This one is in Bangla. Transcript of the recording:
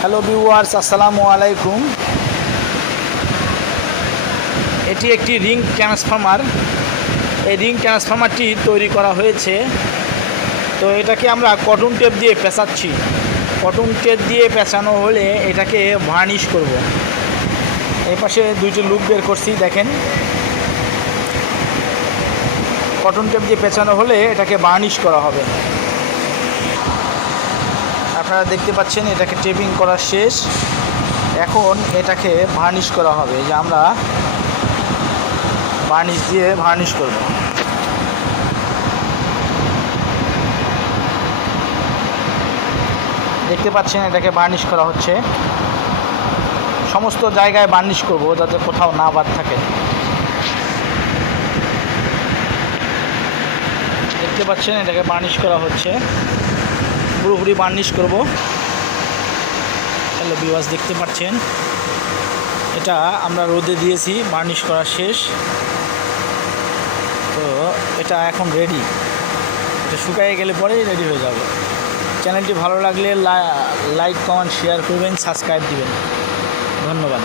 হ্যালো ভিউয়ার্স, আসসালামু আলাইকুম। এটি একটি রিং ট্রান্সফরমার। এই রিং ট্রান্সফরমারটি তৈরি করা হয়েছে, তো এটাকে আমরা কটন টেপ দিয়ে পেঁচাচ্ছি। কটন টেপ দিয়ে পেঁচানো হলে এটাকে ভার্নিশ করব। এই পাশে দুইটি লুপ বের করছি, দেখেন। কটন টেপ দিয়ে পেঁচানো হলে এটাকে ভার্নিশ করা হবে। আপনারা দেখতে পাচ্ছেন এটাকে টেপিং করা শেষ। এখন এটাকে ভার্নিশ করা হবে, যে আমরা ভার্নিশ দিয়ে ভার্নিশ করব। দেখতে পাচ্ছেন এটাকে ভার্নিশ করা হচ্ছে। সমস্ত জায়গায় ভার্নিশ করব যাতে কোথাও না বাদ থাকে। দেখতে পাচ্ছেন এটাকে ভার্নিশ করা হচ্ছে, পুরোপুরি ভার্নিশ করব। হ্যালো ভিউয়ার্স, দেখতে পাচ্ছেন এটা আমরা রোদে দিয়েছি, ভার্নিশ করা শেষ। তো এটা এখন রেডি, এটা শুকিয়ে গেলে পরেই রেডি হয়ে যাবে। চ্যানেলটি ভালো লাগলে লাইক, কমেন্ট, শেয়ার করবেন, সাবস্ক্রাইব দিবেন। ধন্যবাদ।